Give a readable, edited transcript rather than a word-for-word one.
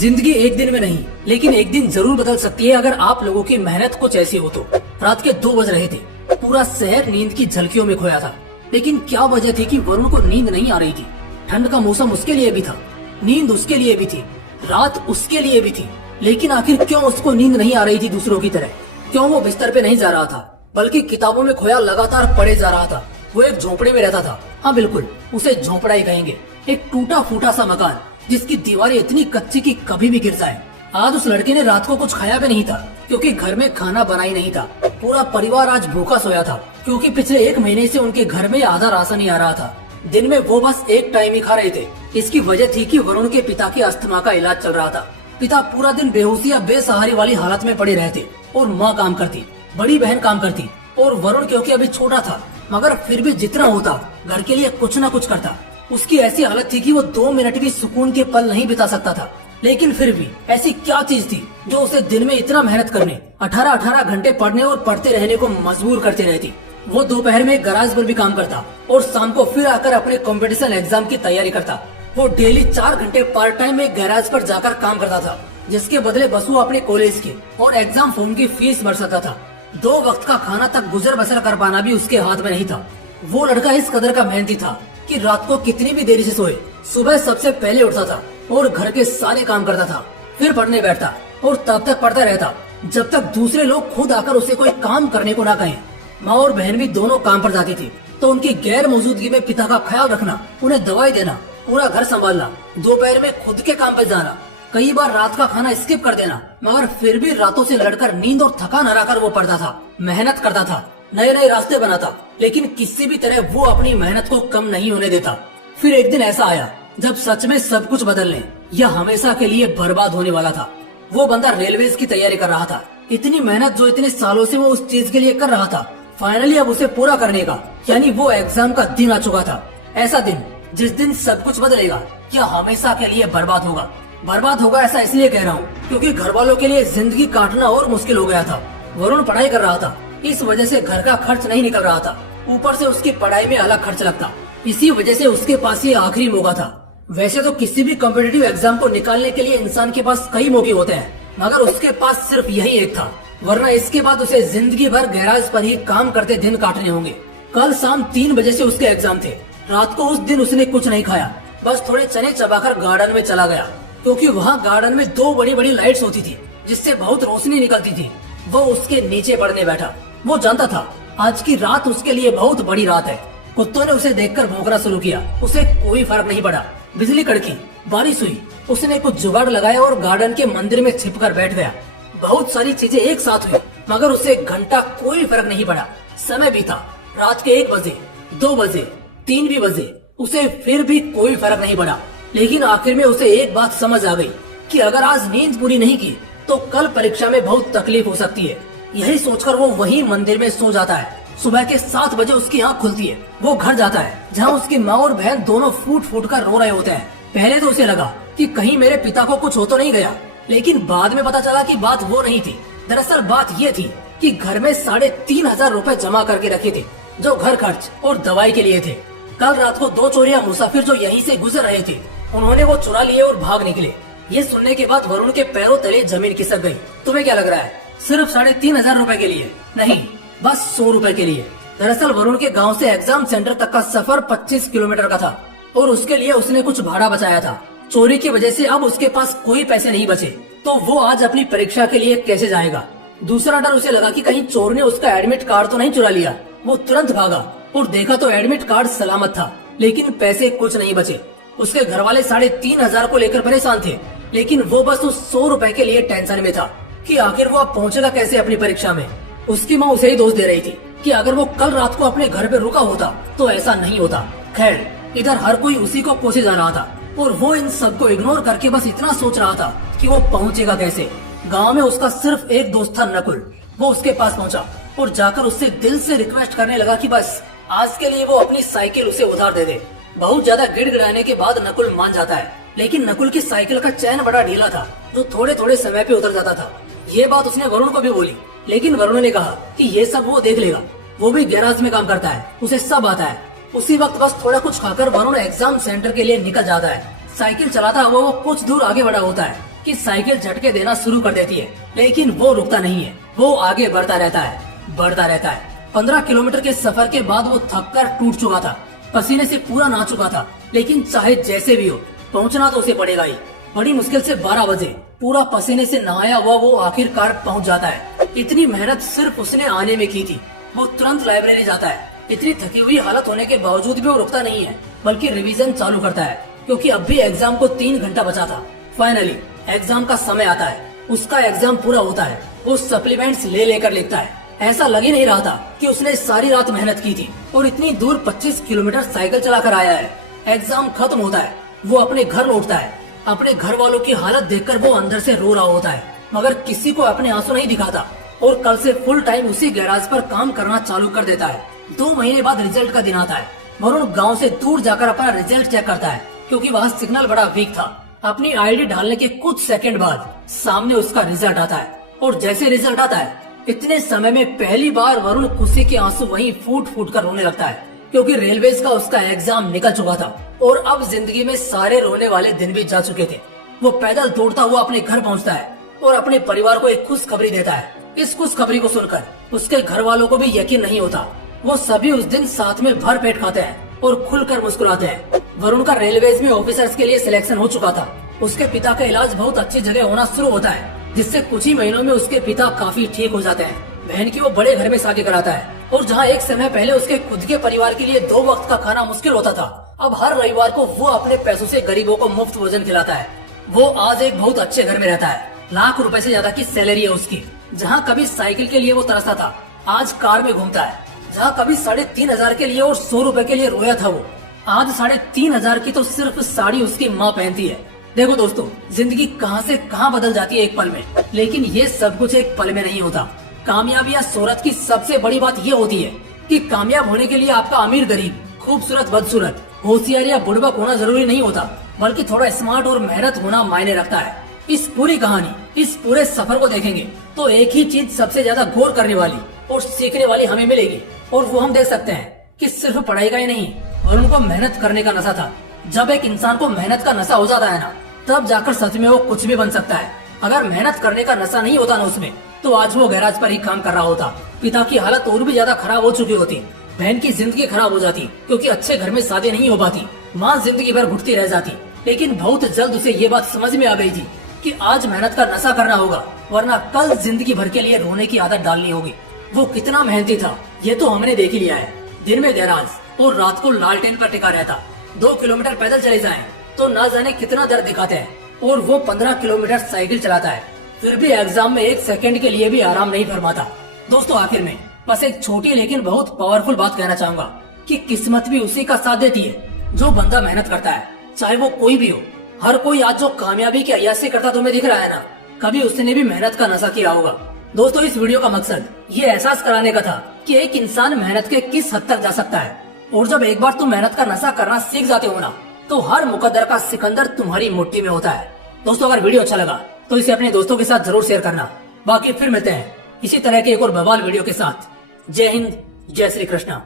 जिंदगी एक दिन में नहीं, लेकिन एक दिन जरूर बदल सकती है अगर आप लोगों की मेहनत कुछ ऐसी हो तो। रात के 2 बज रहे थे, पूरा शहर नींद की झलकियों में खोया था। लेकिन क्या वजह थी कि वरुण को नींद नहीं आ रही थी? ठंड का मौसम उसके लिए भी था, नींद उसके लिए भी थी, रात उसके लिए भी थी। लेकिन आखिर क्यों उसको नींद नहीं आ रही थी दूसरों की तरह? क्यों वो बिस्तर पे नहीं जा रहा था, बल्कि किताबों में खोया लगातार पढ़े जा रहा था? वो एक झोपड़े में रहता था। हाँ बिल्कुल, उसे झोपड़ा ही कहेंगे। एक टूटा फूटा सा मकान जिसकी दीवारें इतनी कच्ची कि कभी भी गिर जाए। आज उस लड़के ने रात को कुछ खाया भी नहीं था, क्योंकि घर में खाना बना ही नहीं था। पूरा परिवार आज भूखा सोया था, क्योंकि पिछले 1 महीने से उनके घर में आधा राशन ही आ रहा था। दिन में वो बस एक टाइम ही खा रहे थे। इसकी वजह थी कि वरुण के पिता के अस्थमा का इलाज चल रहा था। पिता पूरा दिन बेहोशी या बेसहारे वाली हालत में पड़े रहते और माँ काम करती, बड़ी बहन काम करती, और वरुण क्योंकि अभी छोटा था, मगर फिर भी जितना होता घर के लिए कुछ न कुछ करता। उसकी ऐसी हालत थी कि वो 2 मिनट भी सुकून के पल नहीं बिता सकता था। लेकिन फिर भी ऐसी क्या चीज थी जो उसे दिन में इतना मेहनत करने, 18-18 घंटे पढ़ने और पढ़ते रहने को मजबूर करती रहती? वो दोपहर में गराज पर भी काम करता और शाम को फिर आकर अपने कंपटीशन एग्जाम की तैयारी करता। वो डेली 4 घंटे पार्ट टाइम में गैराज पर जाकर काम करता था, जिसके बदले बस वो अपने कॉलेज के और एग्जाम फॉर्म की फीस भर सकता था। 2 वक्त का खाना तक गुजर बसर कर पाना भी उसके हाथ में नहीं था। वो लड़का इस कदर का मेहनती था कि रात को कितनी भी देरी से सोए, सुबह सबसे पहले उठता था और घर के सारे काम करता था, फिर पढ़ने बैठता और तब तक पढ़ता रहता जब तक दूसरे लोग खुद आकर उसे कोई काम करने को ना कहें। माँ और बहन भी दोनों काम पर जाती थी, तो उनकी गैर मौजूदगी में पिता का ख्याल रखना, उन्हें दवाई देना, पूरा घर संभालना, दोपहर में खुद के काम पर जाना, कई बार रात का खाना स्किप कर देना, मगर फिर भी रातों से लड़कर नींद और थकान हराकर वो पढ़ता था, मेहनत करता था, नए नए रास्ते बनाता, लेकिन किसी भी तरह वो अपनी मेहनत को कम नहीं होने देता। फिर एक दिन ऐसा आया जब सच में सब कुछ बदलने या हमेशा के लिए बर्बाद होने वाला था। वो बंदा रेलवेज की तैयारी कर रहा था। इतनी मेहनत जो इतने सालों से वो उस चीज के लिए कर रहा था, फाइनली अब उसे पूरा करने का, यानी वो एग्जाम का दिन आ चुका था। ऐसा दिन जिस दिन सब कुछ बदलेगा या हमेशा के लिए बर्बाद होगा। बर्बाद होगा ऐसा इसलिए कह रहा हूँ क्योंकि घर वालों के लिए जिंदगी काटना और मुश्किल हो गया था। वरुण पढ़ाई कर रहा था, इस वजह से घर का खर्च नहीं निकल रहा था, ऊपर से उसकी पढ़ाई में अलग खर्च लगता। इसी वजह से उसके पास ये आखिरी मौका था। वैसे तो किसी भी कॉम्पिटिटिव एग्जाम को निकालने के लिए इंसान के पास कई मौके होते हैं, मगर उसके पास सिर्फ यही एक था, वरना इसके बाद उसे जिंदगी भर गैराज पर ही काम करते दिन काटने होंगे। कल शाम 3 बजे से उसके एग्जाम थे। रात को उस दिन उसने कुछ नहीं खाया, बस थोड़े चने चबाकर गार्डन में चला गया, क्योंकि वहाँ गार्डन में 2 बड़ी बड़ी लाइट्स होती थी जिससे बहुत रोशनी निकलती थी। वो उसके नीचे पढ़ने बैठा। वो जानता था आज की रात उसके लिए बहुत बड़ी रात है। कुत्तों ने उसे देखकर भौंकना शुरू किया, उसे कोई फर्क नहीं पड़ा। बिजली कड़की, बारिश हुई, उसने कुछ जुगाड़ लगाया और गार्डन के मंदिर में छिपकर बैठ गया। बहुत सारी चीजें एक साथ हुई, मगर उसे एक घंटा कोई फर्क नहीं पड़ा। समय बीता, रात के 1 बजे, 2 बजे, 3 भी बजे, उसे फिर भी कोई फर्क नहीं पड़ा। लेकिन आखिर में उसे एक बात समझ आ गई कि अगर आज नींद पूरी नहीं की तो कल परीक्षा में बहुत तकलीफ हो सकती है। यही सोचकर वो वही मंदिर में सो जाता है। सुबह के 7 बजे उसकी आँख खुलती है। वो घर जाता है जहाँ उसकी माँ और बहन दोनों फूट फूट कर रो रहे होते हैं। पहले तो उसे लगा कि कहीं मेरे पिता को कुछ हो तो नहीं गया, लेकिन बाद में पता चला कि बात वो नहीं थी। दरअसल बात ये थी कि घर में 3,500 रुपए जमा करके रखे थे, जो घर खर्च और दवाई के लिए थे। कल रात को 2 चोरिया मुसाफिर जो यहीं से गुजर रहे थे, उन्होंने वो चुरा लिए और भाग निकले। ये सुनने के बाद वरुण के पैरों तले जमीन खिसक गई। तुम्हें क्या लग रहा है? सिर्फ 3,500 रुपए के लिए? नहीं, बस 100 रुपए के लिए। दरअसल वरुण के गांव से एग्जाम सेंटर तक का सफर 25 किलोमीटर का था और उसके लिए उसने कुछ भाड़ा बचाया था। चोरी की वजह से अब उसके पास कोई पैसे नहीं बचे, तो वो आज अपनी परीक्षा के लिए कैसे जाएगा? दूसरा डर उसे लगा कि कहीं चोर ने उसका एडमिट कार्ड तो नहीं चुरा लिया। वो तुरंत भागा और देखा तो एडमिट कार्ड सलामत था, लेकिन पैसे कुछ नहीं बचे। उसके घर वाले 3,500 को लेकर परेशान थे, लेकिन वो बस उस 100 रुपए के लिए टेंशन में था कि आखिर वो अब पहुंचेगा कैसे अपनी परीक्षा में। उसकी माँ उसे ही दोष दे रही थी कि अगर वो कल रात को अपने घर पे रुका होता तो ऐसा नहीं होता। खैर, इधर हर कोई उसी को कोसे जा रहा था और वो इन सबको इग्नोर करके बस इतना सोच रहा था कि वो पहुंचेगा कैसे। गांव में उसका सिर्फ एक दोस्त था, नकुल। वो उसके पास पहुंचा और जाकर उससे दिल से रिक्वेस्ट करने लगा कि बस आज के लिए वो अपनी साइकिल उसे उधार दे दे। बहुत ज्यादा गिड़गिड़ाने के बाद नकुल मान जाता है, लेकिन नकुल की साइकिल का चैन बड़ा ढीला था, जो थोड़े थोड़े समय पे उतर जाता था। ये बात उसने वरुण को भी बोली, लेकिन वरुण ने कहा कि ये सब वो देख लेगा, वो भी गैराज में काम करता है, उसे सब आता है। उसी वक्त बस थोड़ा कुछ खाकर वरुण एग्जाम सेंटर के लिए निकल जाता है। साइकिल चलाता हुआ वो कुछ दूर आगे बढ़ा होता है कि साइकिल झटके देना शुरू कर देती है, लेकिन वो रुकता नहीं है। वो आगे बढ़ता रहता है। 15 किलोमीटर के सफर के बाद वो थक कर टूट चुका था, पसीने से पूरा नहा चुका था, लेकिन चाहे जैसे भी हो पहुंचना तो उसे पड़ेगा ही। बड़ी मुश्किल से 12 बजे पूरा पसीने से नहाया हुआ वो आखिरकार पहुंच जाता है। इतनी मेहनत सिर्फ उसने आने में की थी। वो तुरंत लाइब्रेरी जाता है। इतनी थकी हुई हालत होने के बावजूद भी वो रुकता नहीं है, बल्कि रिवीजन चालू करता है, क्योंकि अब भी एग्जाम को 3 घंटा बचा था। फाइनली एग्जाम का समय आता है। उसका एग्जाम पूरा होता है। वो सप्लीमेंट्स लेकर लिखता है। ऐसा लग ही नहीं रहा था कि उसने सारी रात मेहनत की थी और इतनी दूर 25 किलोमीटर साइकिल चलाकर आया है। एग्जाम खत्म होता है। वो अपने घर लौटता है। अपने घर वालों की हालत देखकर वो अंदर से रो रहा होता है, मगर किसी को अपने आंसू नहीं दिखाता और कल से फुल टाइम उसी गैराज पर काम करना चालू कर देता है। 2 महीने बाद रिजल्ट का दिन आता है। वरुण गांव से दूर जाकर अपना रिजल्ट चेक करता है, क्योंकि वहाँ सिग्नल बड़ा वीक था। अपनी आईडी डालने के कुछ सेकंड बाद सामने उसका रिजल्ट आता है, और जैसे रिजल्ट आता है इतने समय में पहली बार वरुण खुशी के आंसू वहीं फूट फूट कर रोने लगता है, क्योंकि रेलवेज का उसका एग्जाम निकल चुका था और अब जिंदगी में सारे रोने वाले दिन भी जा चुके थे। वो पैदल दौड़ता हुआ अपने घर पहुंचता है और अपने परिवार को एक खुशखबरी देता है। इस खुशखबरी को सुनकर उसके घर वालों को भी यकीन नहीं होता। वो सभी उस दिन साथ में भर पेट खाते हैं और खुलकर मुस्कुराते हैं। वरुण का रेलवेज में ऑफिसर्स के लिए सिलेक्शन हो चुका था। उसके पिता का इलाज बहुत अच्छी जगह होना शुरू होता है, जिससे कुछ ही महीनों में उसके पिता काफी ठीक हो जाते हैं। बहन की वो बड़े घर में शादी कराता है, और जहाँ एक समय पहले उसके खुद के परिवार के लिए 2 वक्त का खाना मुश्किल होता था, अब हर रविवार को वो अपने पैसों से गरीबों को मुफ्त भोजन खिलाता है। वो आज एक बहुत अच्छे घर में रहता है। लाख रुपए से ज्यादा की सैलरी है उसकी। जहाँ कभी साइकिल के लिए वो तरसता था, आज कार में घूमता है। जहाँ कभी 3,500 के लिए और 100 रुपए के लिए रोया था, वो आज 3,500 की तो सिर्फ साड़ी उसकी माँ पहनती है। देखो दोस्तों, जिंदगी कहाँ से कहाँ बदल जाती है एक पल में, लेकिन ये सब कुछ एक पल में नहीं होता। कामयाबी या शोहरत की सबसे बड़ी बात ये होती है कि कामयाब होने के लिए आपका अमीर गरीब, खूबसूरत बदसूरत, होशियार या बुड़बक होना जरूरी नहीं होता, बल्कि थोड़ा स्मार्ट और मेहनत होना मायने रखता है। इस पूरी कहानी, इस पूरे सफर को देखेंगे तो एक ही चीज सबसे ज्यादा गौर करने वाली और सीखने वाली हमें मिलेगी, और वो हम देख सकते हैं कि सिर्फ पढ़ाई का ही नहीं, वरुण को मेहनत करने का नशा था। जब एक इंसान को मेहनत का नशा हो जाता है ना, तब जाकर सच में वो कुछ भी बन सकता है। अगर मेहनत करने का नशा नहीं होता ना उसमें, तो आज वो गैराज पर ही काम कर रहा होता। पिता की हालत और भी ज्यादा खराब हो चुकी होती। बहन की जिंदगी खराब हो जाती, क्योंकि अच्छे घर में शादी नहीं हो पाती। माँ जिंदगी भर घुटती रह जाती। लेकिन बहुत जल्द उसे ये बात समझ में आ गई थी कि आज मेहनत का नशा करना होगा, वरना कल जिंदगी भर के लिए रोने की आदत डालनी होगी। वो कितना मेहनती था ये तो हमने देख ही लिया है। दिन में गैराज और रात को लालटेन पर टिका रहता। 2 किलोमीटर पैदल चले जाएं तो ना जाने कितना दर्द दिखाते हैं, और वो 15 किलोमीटर साइकिल चलाता है, फिर भी एग्जाम में 1 सेकंड के लिए भी आराम नहीं फरमाता। दोस्तों, आखिर में बस एक छोटी लेकिन बहुत पावरफुल बात कहना चाहूंगा कि किस्मत भी उसी का साथ देती है जो बंदा मेहनत करता है, चाहे वो कोई भी हो। हर कोई आज जो कामयाबी की अय्यासी करता तुम्हें दिख रहा है ना, कभी उसने भी मेहनत का नशा किया होगा। दोस्तों, इस वीडियो का मकसद ये एहसास कराने का था कि एक इंसान मेहनत के किस हद तक जा सकता है, और जब एक बार तुम मेहनत का नशा करना सीख जाते हो ना, तो हर मुकद्दर का सिकंदर तुम्हारी मुट्ठी में होता है। दोस्तों, अगर वीडियो अच्छा लगा तो इसे अपने दोस्तों के साथ जरूर शेयर करना। बाकी फिर मिलते हैं इसी तरह के एक और बवाल वीडियो के साथ। जय हिंद, जय श्री कृष्णा।